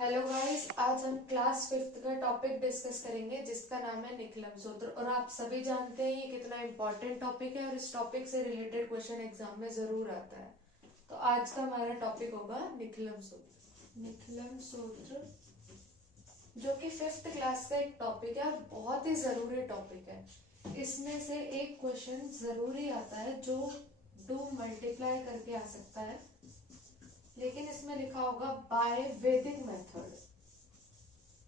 Hello guys, आज हम class fifth का टॉपिक डिस्कस करेंगे जिसका नाम है निकलम सूत्र। और आप सभी जानते हैं ये कितना इम्पोर्टेंट टॉपिक है और इस टॉपिक से रिलेटेड क्वेश्चन एग्जाम में जरूर आता है। तो आज का हमारा टॉपिक होगा निकलम सूत्र। निकलम सूत्र जो कि फिफ्थ क्लास का एक टॉपिक है और बहुत ही जरूरी टॉपिक है। इसमें से एक क्वेश्चन जरूरी आता है जो डू मल्टीप्लाई करके आ सकता है, लेकिन इसमें लिखा होगा बाय वैदिक मेथड।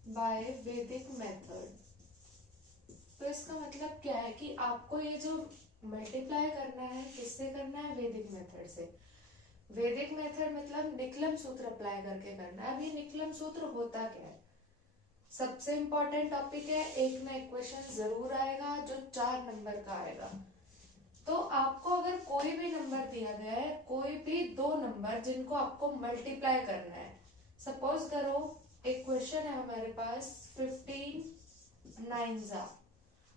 बाय वैदिक मेथड तो इसका मतलब क्या है कि आपको ये जो मल्टीप्लाई करना है किससे करना है? वैदिक मेथड से। वैदिक मेथड मतलब निकलम सूत्र अप्लाई करके करना है। अब ये निकलम सूत्र होता क्या है? सबसे इंपॉर्टेंट टॉपिक है। एक ना एक क्वेश्चन जरूर आएगा जो 4 नंबर का आएगा। तो आपको अगर कोई भी नंबर दिया गया है, कोई भी दो नंबर जिनको आपको मल्टीप्लाई करना है, सपोज करो एक क्वेश्चन है हमारे पास 15 नाइन्जा।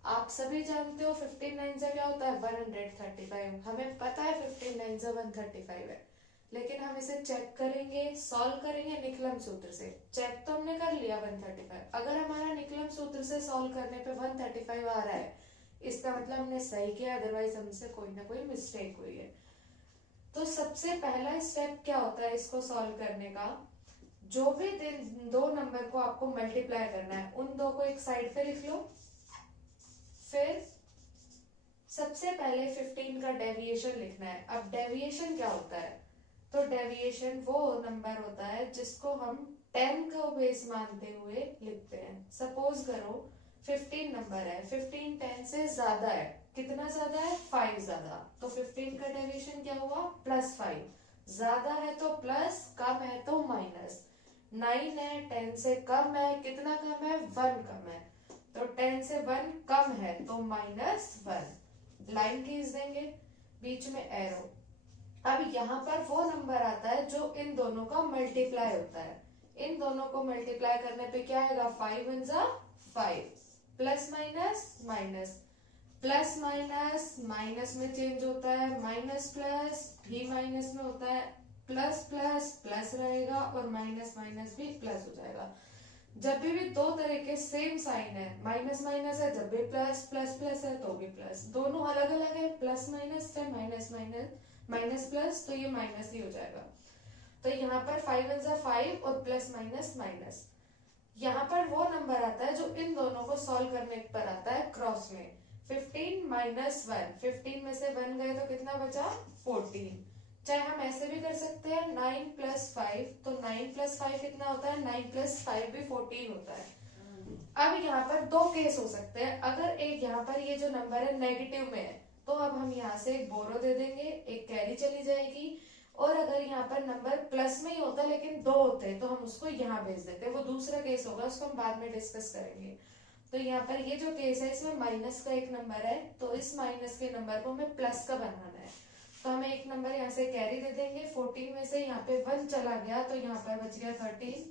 आप सभी जानते हो 15 नाइन्जा क्या होता है? 135। हमें पता है 15 नाइन्जा 135 है, लेकिन हम इसे चेक करेंगे, सॉल्व करेंगे निकलम सूत्र से। चेक तो हमने कर लिया 135। अगर हमारा निकलम सूत्र से सॉल्व करने पे 135 आ रहा है, इसका मतलब हमने सही किया, अदरवाइज हमसे कोई ना कोई मिस्टेक हुई है। तो सबसे पहला स्टेप क्या होता है इसको सॉल्व करने का? जो भी दो नंबर को आपको मल्टीप्लाई करना है उन दो को एक साइड पे लिख लो। फिर सबसे पहले 15 का डेविएशन लिखना है। अब डेविएशन क्या होता है? तो डेविएशन वो नंबर होता है जिसको हम 10 को बेस मानते हुए लिखते हैं। सपोज करो 15 नंबर है, 15 10 से ज्यादा है। कितना ज्यादा है? 5 ज्यादा। तो 15 का डेविएशन क्या हुआ? +5। ज्यादा है तो प्लस, कम है तो माइनस। 9 है, 10 से कम है। कितना कम है? 1 कम है। तो 10 से 1 कम है तो -1। लाइन खींच देंगे, बीच में एरो। अब यहाँ पर वो नंबर आता है जो इन दोनों का मल्टीप्लाई होता है। इन दोनों को मल्टीप्लाई करने पे क्या आएगा? 5 वन जा 5, plus minus minus, plus minus minus में चेंज होता है, माइनस प्लस भी माइनस में होता है, प्लस प्लस प्लस रहेगा और माइनस माइनस भी प्लस हो जाएगा। जब भी दो तरह के सेम साइन है, माइनस माइनस है, जब भी प्लस प्लस प्लस है तो भी प्लस, दोनों अलग अलग है, प्लस माइनस से माइनस माइनस माइनस प्लस, तो ये माइनस ही हो जाएगा। तो यहाँ पर 5 वन जा 5 और प्लस माइनस माइनस। यहाँ पर वो नंबर आता है जो इन दोनों को सॉल्व करने पर आता है क्रॉस में। 15 -1, 15 में से 1 गए तो कितना बचा? 14। चाहे हम ऐसे भी कर सकते हैं 9 + 5, तो 9 + 5 कितना होता है? 9 + 5 भी 14 होता है। अब यहाँ पर दो केस हो सकते हैं। अगर एक यहाँ पर ये जो नंबर है नेगेटिव में है, तो अब हम यहाँ से एक बोरो दे देंगे, एक कैरी चली जाएगी। और अगर यहाँ पर नंबर प्लस में ही होता लेकिन दो होते तो हम उसको यहाँ भेज देते, वो दूसरा केस होगा, उसको हम बाद में डिस्कस करेंगे। तो यहाँ पर ये जो केस है इसमें माइनस का एक नंबर है, तो इस माइनस के नंबर को हमें प्लस का बनाना है। तो हमें एक नंबर यहाँ से कैरी दे देंगे। 14 में से यहाँ पे 1 चला गया तो यहाँ पर बच गया 13।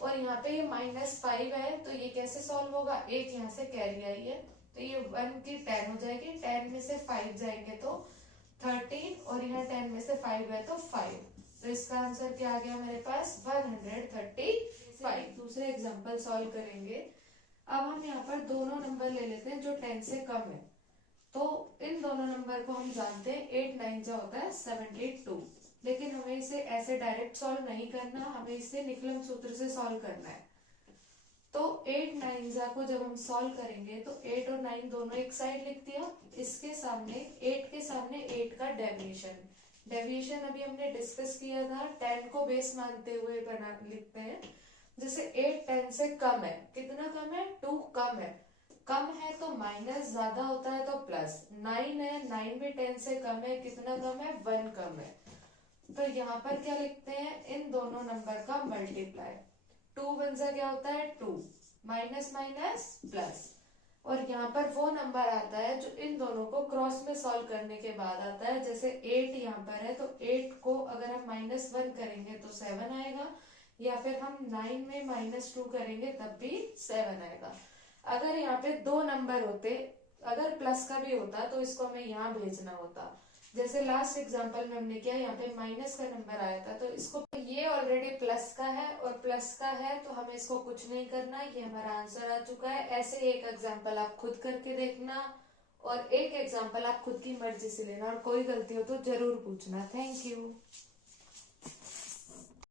और यहाँ पे ये -5 है, तो ये कैसे सॉल्व होगा? एक यहाँ से कैरी आई है तो ये 1 की 10 हो जाएगी। 10 में से 5 जाएंगे तो 13, और यहाँ 10 में से 5 है तो 5। तो इसका आंसर क्या आ गया मेरे पास? 135। दूसरे एग्जाम्पल सॉल्व करेंगे। अब हम यहाँ पर दोनों नंबर ले लेते हैं जो 10 से कम है। तो इन दोनों नंबर को हम जानते हैं 8 9 जा होता है 72। लेकिन हमें इसे ऐसे डायरेक्ट सॉल्व नहीं करना, हमें इसे निकलम सूत्र से सॉल्व करना है। तो 8 9 जा को जब हम सॉल्व करेंगे तो 8 और 9 दोनों एक साइड लिख दिया। इसके सामने 8 के सामने 8 का डेविएशन। डेविएशन अभी हमने डिस्कस किया था, 10 को बेस मानते हुए बना लिखते हैं। जैसे 8 10 से कम है, कितना कम है? 2 कम है। कम है तो माइनस, ज्यादा होता है तो प्लस। 9 है, 9 भी 10 से कम है, कितना कम है? 1 कम है। तो यहाँ पर क्या लिखते हैं? इन दोनों नंबर का मल्टीप्लाई। 2 वन जा क्या होता है? 2, माइनस माइनस प्लस। और यहाँ पर वो नंबर आता है जो इन दोनों को क्रॉस में सॉल्व करने के बाद आता है। जैसे 8 यहाँ पर है तो 8 को अगर हम -1 करेंगे तो 7 आएगा, या फिर हम 9 में -2 करेंगे तब भी 7 आएगा। अगर यहाँ पे दो नंबर होते, अगर प्लस का भी होता तो इसको हमें यहाँ भेजना होता। जैसे लास्ट एग्जांपल में हमने किया, यहाँ पे माइनस का नंबर आया था तो इसको ये और ऑलरेडी प्लस का है, और प्लस का है तो हमें इसको कुछ नहीं करना, ये हमारा आंसर आ चुका है। ऐसे एक एग्जाम्पल आप खुद करके देखना, और एक एग्जाम्पल आप खुद की मर्जी से लेना, और कोई गलती हो तो जरूर पूछना। Thank you.